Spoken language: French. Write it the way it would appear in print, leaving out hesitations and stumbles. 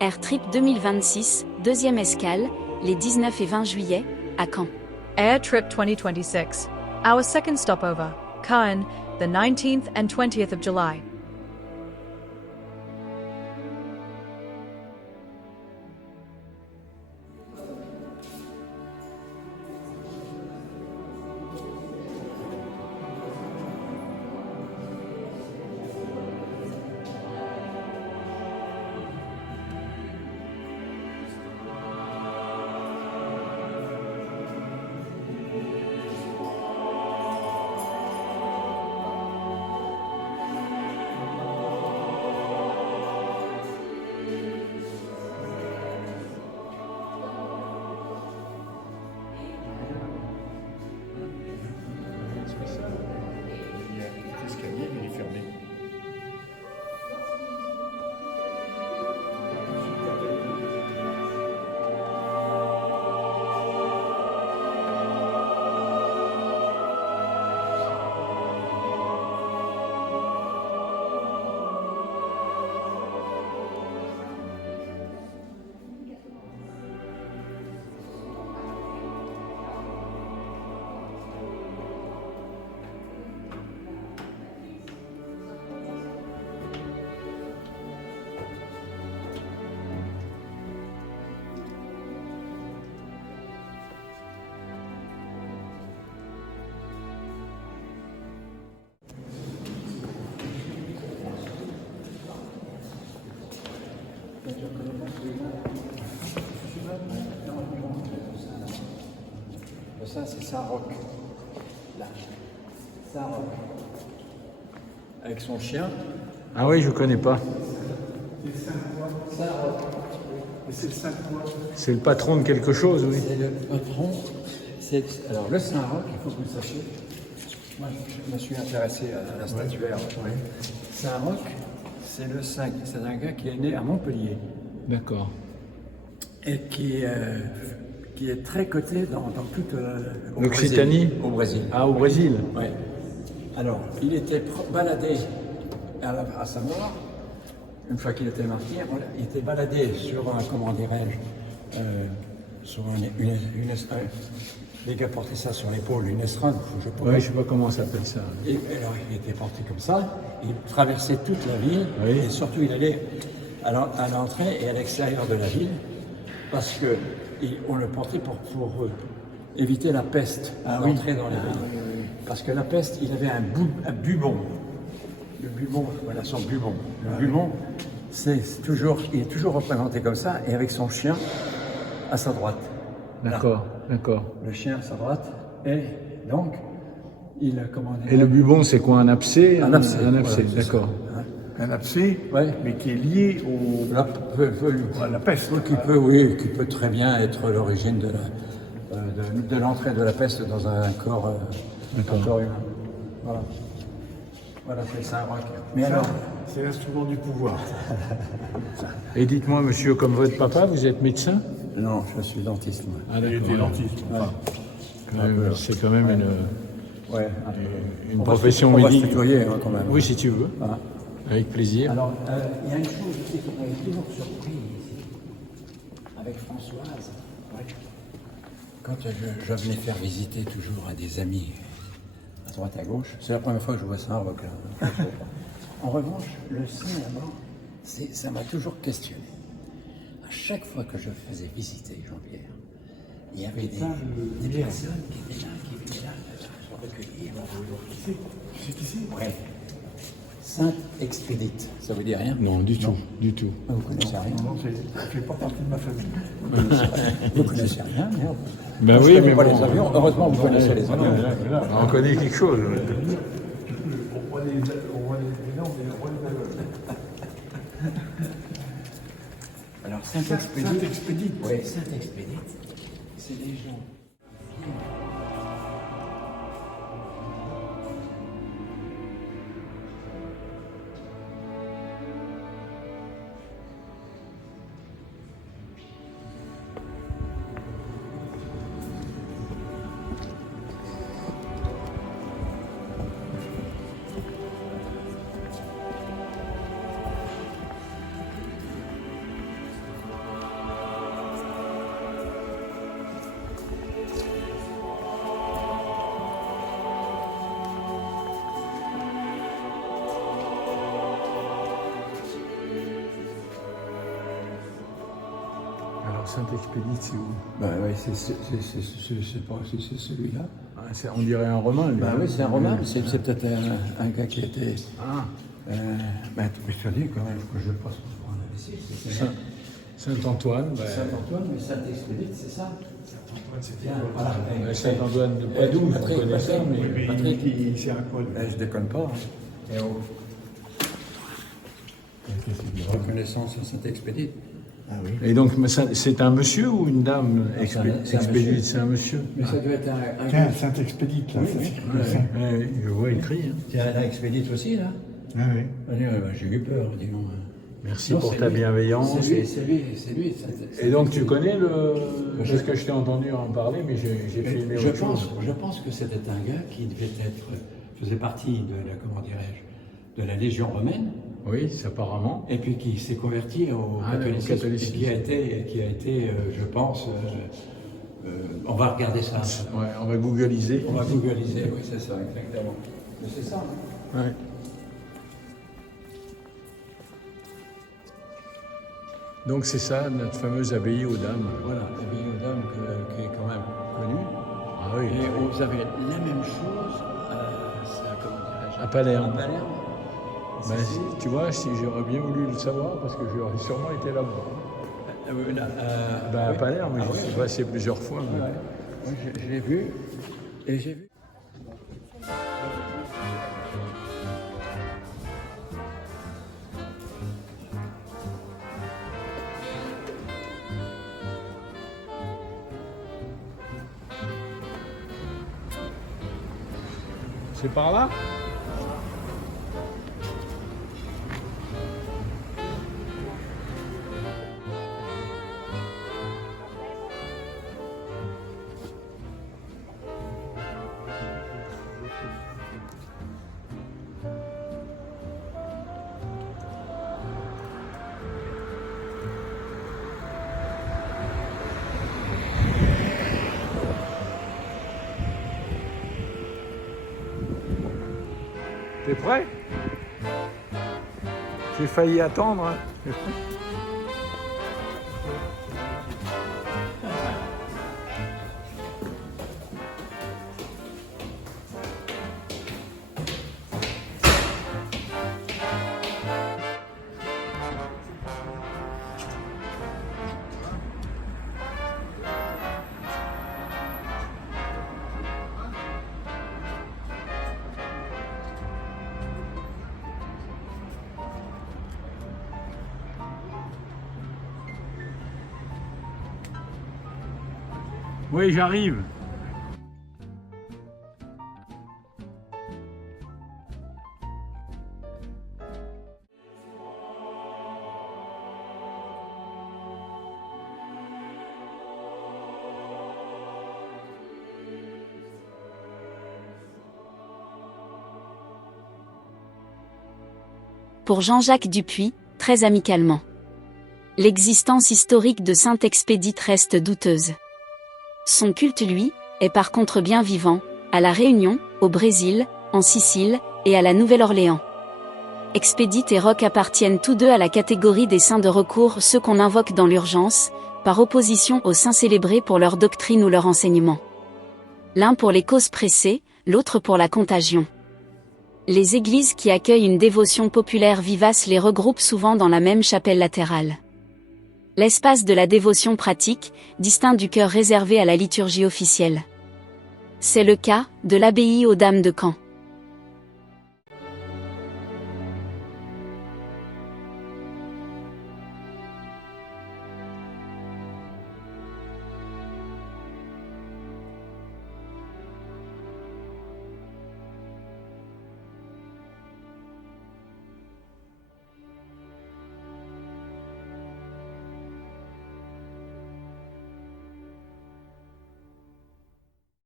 Air Trip 2026, deuxième escale, les 19 et 20 juillet, à Caen. Air Trip 2026. Our second stopover, Caen, the 19th and 20th of July. L'escalier, mais il est fermé. Ça, c'est Saint-Roch. Là. Saint-Roch. Avec son chien. Ah oui, je connais pas. Saint-Roch. Mais c'est le 5 mois. C'est le patron de quelque chose, oui. C'est le patron. Alors, le Saint-Roch, il faut que vous le sachiez. Moi, je me suis intéressé à la statuaire. Ouais. Saint-Roch, c'est un gars qui est né à Montpellier D'accord. et qui est très coté dans toute au L'Occitanie? Brésil. Au Brésil. Ah, au Brésil. Ouais. Alors, il était baladé à sa mort, une fois qu'il était martyr, il était baladé sur un, comment dirais-je, sur les gars portaient ça sur l'épaule, une estradre, je sais pas. Ouais, je sais pas comment ça s'appelle ça. Et alors, il était porté comme ça, il traversait toute la ville, Oui. et surtout, il allait à l'entrée et à l'extérieur de la ville, parce que on le portait pour éviter la peste à l'entrée dans la ville. Parce que la peste, il avait un bubon. Le bubon, voilà son bubon. Le bubon, il est toujours représenté comme ça, et avec son chien à sa droite. D'accord, d'accord. Le chien à sa droite, et donc, il a commandé. Et le bubon, c'est quoi, un abcès? Un abcès, Un abcès, voilà, c'est d'accord. Un abcès, Ouais. mais qui est lié à la peste. Qui peut très bien être l'origine de l'entrée de la peste dans un corps, humain. Voilà. Voilà, c'est Saint-Roch. Mais Ça, alors, c'est l'instrument du pouvoir. Et dites-moi, monsieur, comme votre papa, vous êtes médecin? non, je suis dentiste, moi. Ah, Il d'accord. était dentiste. Enfin, Quand même, c'est quand même Ouais, une on profession va se médicale. tutoyer, hein, quand même. Oui, si tu veux. Voilà. Avec plaisir. Alors, il y a une chose aussi qui m'avait toujours surpris ici, avec Françoise. Quand je venais faire visiter toujours à des amis à droite à gauche, c'est la première fois que je vois Saint-Roch. Là. En revanche, le sien là-bas, ça m'a toujours questionné. À chaque fois que je faisais visiter Jean-Pierre, il y avait des personnes qui venaient là, se recueillir. c'est ici. Ouais. Sainte-Expédite, ça vous dit rien? Non, du tout, du tout. Ah, vous connaissez rien? Non, ça fait pas partie de ma famille. Vous connaissez rien, merde. Ben Moi, je oui, connais mais pas bon. les avions. Heureusement, vous connaissez les avions. On connaît quelque chose. On voit les noms, mais on voit les aveugles. Alors, Sainte-Expédite. Sainte-Expédite. Oui, Sainte-Expédite, c'est des gens. Saint-Expédite, c'est où? Bah oui, je sais pas si c'est celui-là. Ah, on dirait un romain, lui. Bah oui, c'est un romain, c'est peut-être un gars qui était... Ah, bah, je te dis quand même que je passe pour un imbécile. Saint-Antoine. Bah, Saint-Antoine, mais Saint-Expédite, c'est ça? Saint-Antoine, c'était Tiens, quoi? voilà. Saint-Antoine de Padoue, Patrick, on connaît ça, Patrick, mais... Mais Patrick. il sert à quoi, lui? Je déconne pas. Et oh. Reconnaissance à Saint-Expédite. Ah oui. Et donc, mais c'est un monsieur ou une dame Non, c'est un Expédite? monsieur. C'est un monsieur. Mais ça doit être un Tiens, Saint-Expédite, là, Oui, ça oui. s'écrit comme ça. Ouais, je vois écrit. Hein. C'est un Expédite aussi, là? Ah oui. Allez, j'ai eu peur, dis donc. Merci Non, pour c'est ta lui. bienveillance. C'est lui. Et donc, tu connais parce que je t'ai entendu en parler, mais j'ai filmé autre chose. Je pense que c'était un gars qui faisait partie de la, comment dirais-je, de la Légion romaine, Oui, apparemment. et puis qui s'est converti au Ah, catholicisme, au catholicisme. et qui a été, je pense, on va regarder ça. Ouais, on va googliser. On va googliser, oui, c'est ça, exactement. Mais c'est ça, hein. Ouais. Donc c'est ça, notre fameuse abbaye aux dames. Voilà, l'abbaye aux dames qui est quand même connue. Ah oui. Et vous avez la même chose comment dirais-je, À Palerme. À Palerme. Ben, tu vois, si j'aurais bien voulu le savoir, parce que j'aurais sûrement été là-bas. À Palerme, j'y suis passé plusieurs fois. Mais... Ouais. Oui, je l'ai vu. Et j'ai vu. C'est par là? T'es prêt? J'ai failli attendre. Hein. Oui, j'arrive. Pour Jean-Jacques Dupuis, très amicalement. L'existence historique de Saint-Expédite reste douteuse. Son culte, lui, est par contre bien vivant, à La Réunion, au Brésil, en Sicile, et à la Nouvelle-Orléans. Expédite et Roch appartiennent tous deux à la catégorie des saints de recours, ceux qu'on invoque dans l'urgence, par opposition aux saints célébrés pour leur doctrine ou leur enseignement. L'un pour les causes pressées, l'autre pour la contagion. Les églises qui accueillent une dévotion populaire vivace les regroupent souvent dans la même chapelle latérale. L'espace de la dévotion pratique, distinct du chœur réservé à la liturgie officielle. C'est le cas de l'abbaye aux Dames de Caen.